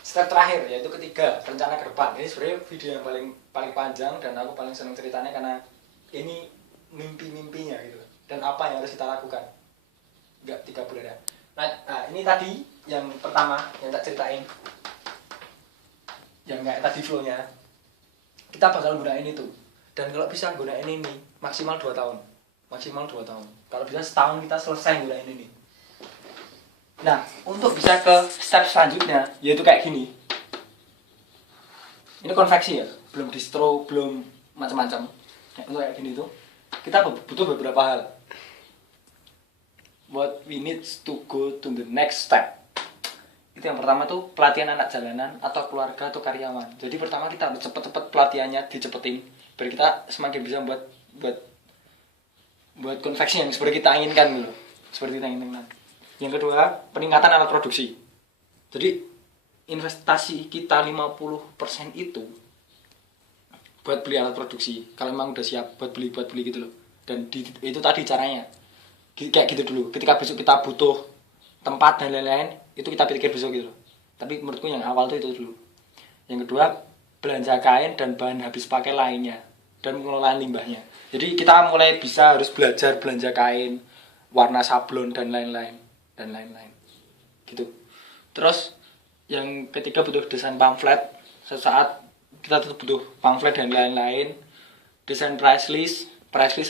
Step terakhir yaitu ketiga, rencana ke depan. Ini sebenarnya video yang paling panjang dan aku paling senang ceritanya karena ini mimpi-mimpinya gitu. Dan apa yang harus kita lakukan. Enggak 3 bulan ya. Nah, ini tadi yang pertama yang tak ceritain. Yang kayak tadi flow-nya. Kita bakal gunain itu. Dan kalau bisa gunain ini maksimal 2 tahun. Maksimal 2 tahun. Kalau bisa setahun kita selesai gunain ini. Nah, untuk bisa ke step selanjutnya, yaitu kayak gini. Ini konveksi ya, belum distro, belum macam-macam. Untuk kayak gini tuh, kita butuh beberapa hal. What we need to go to the next step. Itu yang pertama tuh pelatihan anak jalanan atau keluarga atau karyawan. Jadi pertama kita harus cepet-cepet pelatihannya dicepetin, biar kita semakin bisa buat konveksi yang seperti kita inginkan gitu. Seperti kita inginkan. Yang kedua, peningkatan alat produksi. Jadi investasi kita 50% itu buat beli alat produksi. Kalau memang udah siap buat beli gitu loh. Dan itu tadi caranya. Kayak gitu dulu. Ketika besok kita butuh tempat dan lain-lain, itu kita pikir besok gitu loh. Tapi menurutku yang awal tuh itu dulu. Yang kedua, belanja kain dan bahan habis pakai lainnya dan pengelolaan limbahnya. Jadi kita mulai bisa harus belajar belanja kain, warna sablon dan lain-lain gitu. Terus yang ketiga butuh desain pamflet. Sesaat kita tetap butuh pamflet dan lain-lain. Desain price list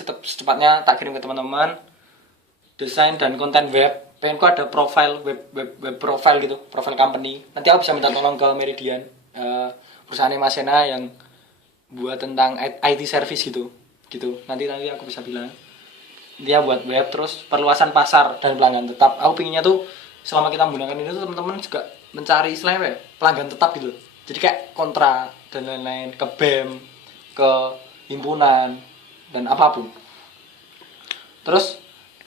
tetap secepatnya tak kirim ke teman-teman. Desain dan konten web. Pengenku ada profile web profile gitu, profile company. Nanti aku bisa minta tolong ke Meridian, perusahaan Masena yang buat tentang IT service gitu. Nanti aku bisa bilang. Dia buat web, terus perluasan pasar dan pelanggan tetap. Aku pinginnya tuh selama kita menggunakan ini tuh teman-teman juga mencari istilahnya pelanggan tetap gitu. Jadi kayak kontra dan lain-lain, ke BEM, ke himpunan dan apapun. Terus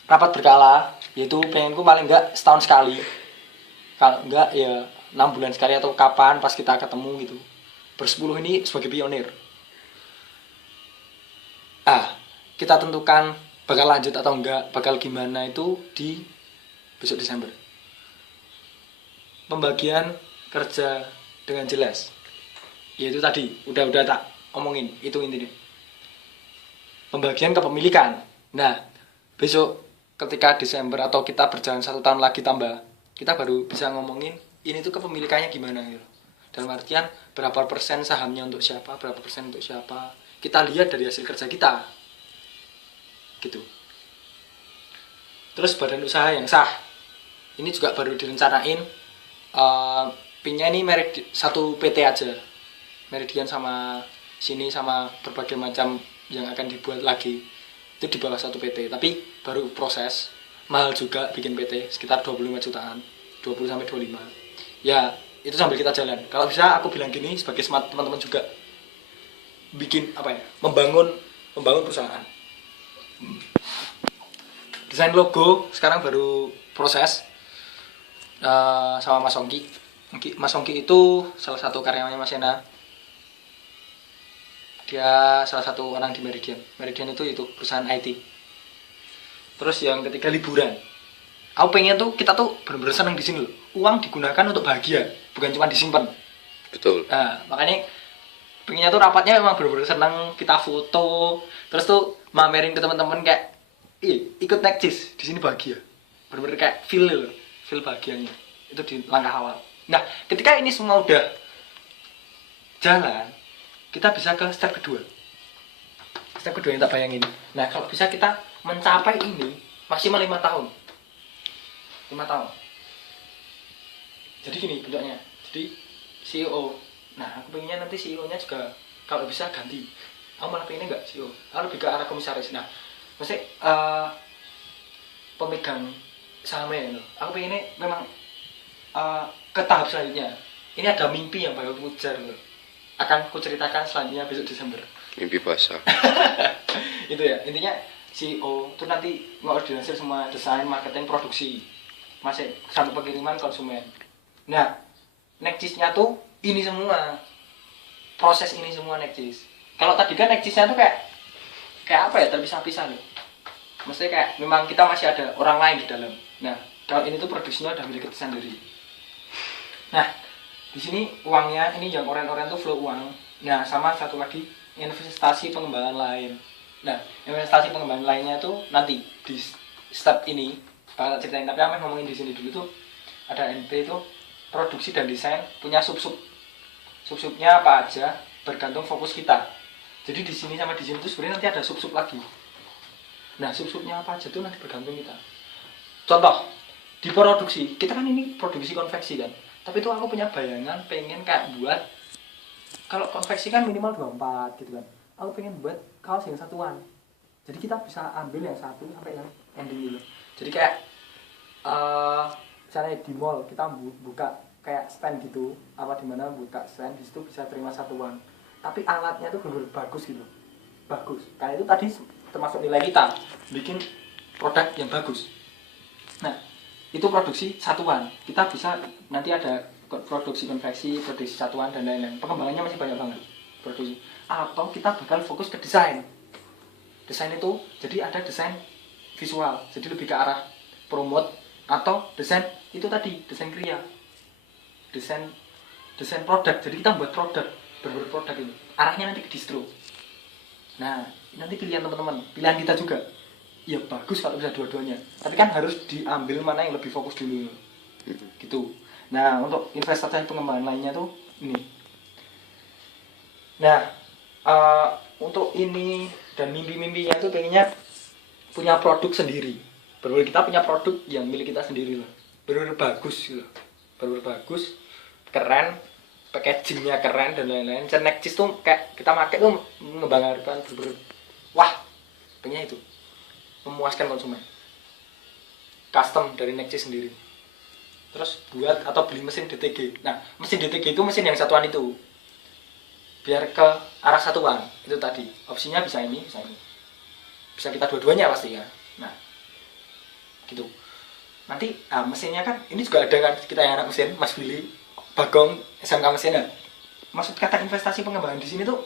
rapat berkala, yaitu pengenku paling enggak setahun sekali. Kalau enggak ya 6 bulan sekali atau kapan pas kita ketemu gitu. Bersepuluh ini sebagai pionir. Kita tentukan bakal lanjut atau enggak, bakal gimana itu di besok Desember. Pembagian kerja dengan jelas. Yaitu tadi, udah tak omongin, itu intinya. Pembagian kepemilikan. Nah, besok ketika Desember atau kita berjalan 1 tahun lagi tambah, kita baru bisa ngomongin ini tuh kepemilikannya gimana gitu. Dalam artian berapa persen sahamnya untuk siapa, berapa persen untuk siapa. Kita lihat dari hasil kerja kita. Gitu. Terus badan usaha yang sah. Ini juga baru direncanain. Pinnya ini satu PT aja. Meridian sama sini sama berbagai macam yang akan dibuat lagi. Itu di bawah satu PT, tapi baru proses. Mahal juga bikin PT, sekitar 25 jutaan. 20 sampai 25. Ya, itu sambil kita jalan. Kalau bisa aku bilang gini sebagai smart teman-teman juga. Bikin membangun perusahaan. Desain logo sekarang baru proses sama Mas Ongki. Mas Ongki itu salah satu karyawannya Mas Sena. Dia salah satu orang di Meridian. Meridian itu perusahaan IT. Terus yang ketiga liburan. Aku pengen tuh kita tuh benar-benar senang di sini loh. Uang digunakan untuk bahagia, bukan cuma disimpan. Betul. Nah, makanya pengennya tuh rapatnya memang benar-benar senang, kita foto, terus tuh mamerin ke teman-teman kayak ikut nekcis di sini bahagia. Benar-benar kayak feel bahagianya. Itu di langkah awal. Nah, ketika ini semua udah jalan, kita bisa ke step kedua. Step kedua yang tak bayangin. Nah, kalau bisa kita mencapai ini maksimal 5 tahun. 5 tahun. Jadi gini bentuknya. Jadi CEO. Nah, aku pengennya nanti CEO-nya juga kalau bisa ganti. Aku malah pengennya enggak CEO. Aku lebih ke arah komisaris. Nah, maksudnya pemegang sahamnya itu. Aku pengennya memang ke tahap selanjutnya. Ini ada mimpi yang bakal aku kejar loh. Akan kuceritakan selanjutnya besok Desember. Mimpi basah. Itu ya, intinya CEO itu nanti ngordinasi semua desain, marketing, produksi. Masih sampai pengiriman konsumen. Nah, nekcisnya tuh ini semua. Proses ini semua nekcis. Kalau tadi kan nekcisnya tuh kayak apa ya, terpisah-pisah loh. Maksudnya kayak memang kita masih ada orang lain di dalam. Nah, kalau ini tuh produksinya udah milik kita sendiri. Nah, di sini uangnya ini yang oren-oren tuh flow uang. Nah, sama satu lagi investasi pengembangan lain. Nah, investasi pengembangan lainnya tuh nanti di step ini bakal ceritain, tapi Ameh ngomongin di sini dulu tuh ada NP itu produksi dan desain punya sub-sub. Sub-subnya apa aja bergantung fokus kita. Jadi di sini sama di sini tuh sebenarnya nanti ada sub-sub lagi. Nah, sub-subnya apa aja tuh nanti bergantung kita. Contoh, di produksi, kita kan ini produksi konveksi kan. Tapi itu aku punya bayangan pengen kayak buat, kalau konveksi kan minimal 24 gitu kan. Aku pengen buat kaos yang satuan. Jadi kita bisa ambil yang satu sampai yang ending dulu. Jadi kayak misalnya di mall kita buka kayak stand gitu, apa dimana buka stand di situ bisa terima satuan. Tapi alatnya tuh bener-bener bagus gitu. Bagus. Karena itu tadi termasuk nilai kita bikin produk yang bagus. Nah, itu produksi satuan. Kita bisa nanti ada produksi konveksi, produksi satuan dan lain-lain. Pengembangannya masih banyak banget produksi. Atau kita bakal fokus ke desain. Desain itu jadi ada desain visual, jadi lebih ke arah promote, atau desain itu tadi desain kria, desain produk. Jadi kita buat produk, berbuat produk ini. Arahnya nanti ke distro. Nah, nanti pilihan teman-teman, pilihan kita juga. Ya bagus kalau bisa dua-duanya, tapi kan harus diambil mana yang lebih fokus dulu gitu. Nah, untuk investasi pengembangan lainnya tuh ini. Nah, untuk ini dan mimpi-mimpinya tuh pengennya punya produk sendiri. Benar kita punya produk yang milik kita sendiri lah. Benar bagus gitu. Benar bagus, keren, packagingnya keren dan lain-lain. Next tuh kayak kita pakai tuh ngebanggakan bener-bener. Wah, pengennya itu memuaskan konsumen, custom dari Nexus sendiri. Terus buat atau beli mesin DTG. Nah, mesin DTG itu mesin yang satuan itu, biar ke arah satuan itu tadi. Opsinya bisa ini, bisa kita dua-duanya pasti ya. Nah, gitu. Nanti mesinnya kan ini juga ada kan, kita yang anak mesin, Mas Willy, Bagong, SMK mesin ya. Maksud kata investasi pengembangan di sini tuh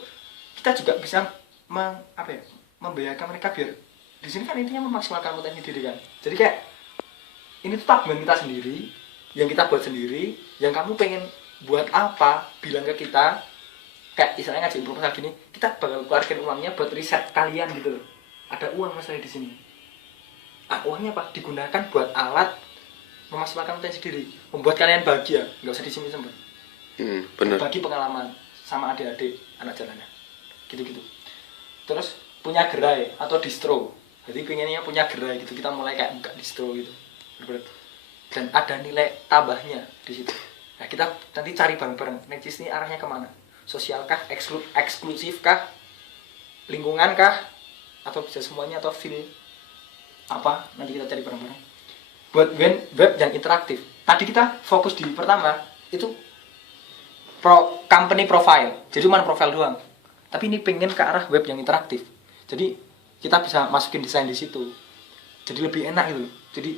kita juga bisa membiayakan mereka biar di sini kan intinya memaksimalkan potensi diri kan. Jadi kayak ini tuh tabungan kita sendiri, yang kita buat sendiri, yang kamu pengen buat apa, bilang ke kita. Kayak misalnya ngajuin proposal gini, kita bakal keluarkan uangnya buat riset kalian gitu loh. Ada uang masalah di sini. Uangnya apa? Digunakan buat alat memaksimalkan potensi diri, membuat kalian bahagia, nggak usah disimpan. Bener. Bagi pengalaman sama adik-adik anak jalanan, gitu-gitu. Terus punya gerai atau distro. Jadi pengennya punya gerai gitu, kita mulai kayak buka distro gitu. Dan ada nilai tambahnya di situ. Nah, kita nanti cari bareng-bareng. Necis ini arahnya kemana? Sosial kah? Eksklusif kah? Lingkungan kah? Atau bisa semuanya atau feel apa? Nanti kita cari bareng-bareng. Buat web yang interaktif. Tadi kita fokus di pertama itu company profile. Jadi cuma profile doang. Tapi ini pengen ke arah web yang interaktif. Jadi kita bisa masukin desain di situ, jadi lebih enak gitu. Jadi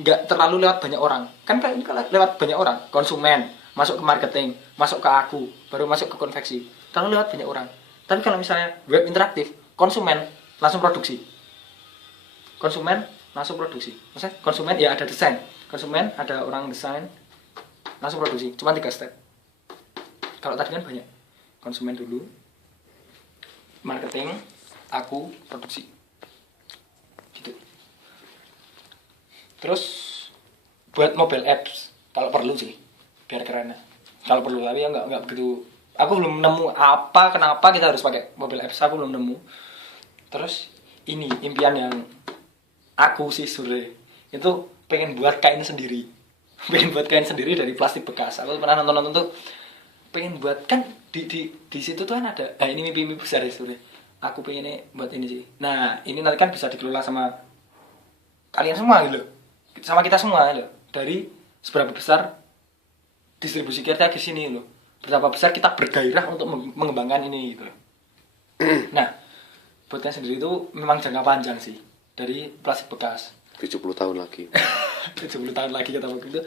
nggak terlalu lewat banyak orang. Kan ini lewat banyak orang, konsumen masuk ke marketing, masuk ke aku, baru masuk ke konveksi. Terlalu lewat banyak orang. Tapi kalau misalnya web interaktif, konsumen langsung produksi. Maksudnya konsumen ya ada desain, konsumen ada orang desain, langsung produksi. Cuma 3 step. Kalau tadi kan banyak, konsumen dulu, marketing, aku produksi gitu. Terus buat mobile apps kalau perlu sih biar keren. Kalau perlu, tapi ya nggak begitu. Aku belum nemu kenapa kita harus pakai mobile apps, aku belum nemu. Terus ini impian yang aku sih Sure itu pengen buat kain sendiri. Pengen buat kain sendiri dari plastik bekas. Aku pernah nonton tuh, pengen buat kan di situ tuh kan ada. Nah, ini mimpi besar ya Sure. Aku pengen buat ini sih. Nah, ini nanti kan bisa dikelola sama kalian semua gitu. Sama kita semua gitu. Dari seberapa besar distribusi kita ke sini loh. Berapa besar kita bergairah untuk mengembangkan ini gitu. Nah, buatnya sendiri itu memang jangka panjang sih. Dari plastik bekas. 70 tahun lagi. 70 tahun lagi kata waktu itu.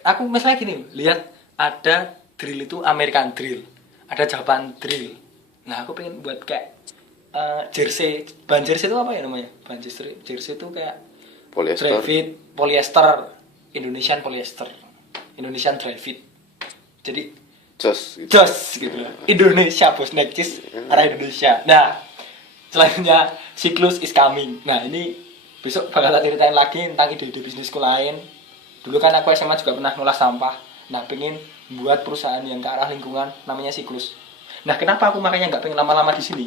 Aku misalnya gini, lihat ada drill itu American drill. Ada Japan drill. Nah, aku pengen buat kayak jersey, bahan jersey itu apa ya namanya? Bahan jersey itu kayak Polyester. Trevit, polyester, Indonesian polyester. Indonesian Dry Fit. Jadi Jos gitu. jos gitu loh. Indonesia bos, necis arah Indonesia. Nah, selanjutnya siklus is coming. Nah, ini besok bakal tak ceritain lagi tentang ide-ide bisnisku lain. Dulu kan aku SMA juga pernah ngolah sampah. Nah, pengen buat perusahaan yang ke arah lingkungan namanya siklus. Nah, kenapa aku makanya nggak pengen lama-lama di sini?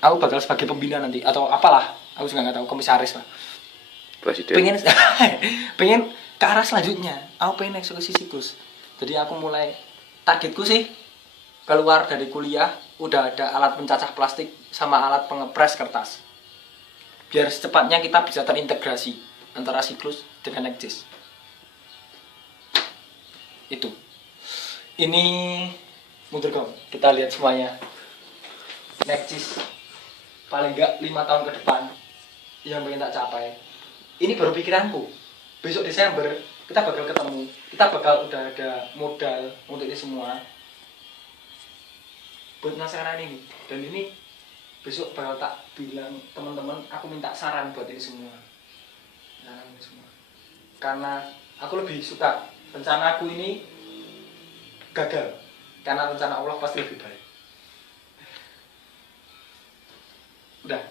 Aku bakal sebagai pembina nanti atau apalah, aku juga nggak tahu, komisaris lah. Presiden. pengen ke arah selanjutnya. Aku pengen eksekusi siklus. Jadi aku mulai targetku sih keluar dari kuliah udah ada alat pencacah plastik sama alat pengepres kertas. Biar secepatnya kita bisa terintegrasi antara siklus dengan eksis. Itu. Ini mundur kamu. Kita lihat semuanya. Neksis paling enggak 5 tahun ke depan yang pengen tak capai. Ini baru pikiranku. Besok Desember kita bakal ketemu. Kita bakal udah ada modal untuk ini semua. Buat penasaran ini. Dan ini besok bakal tak bilang teman-teman, aku minta saran buat ini semua. Saran ini semua. Karena aku lebih suka rencana aku ini gagal. Karena rencana Allah pasti lebih baik. Udah.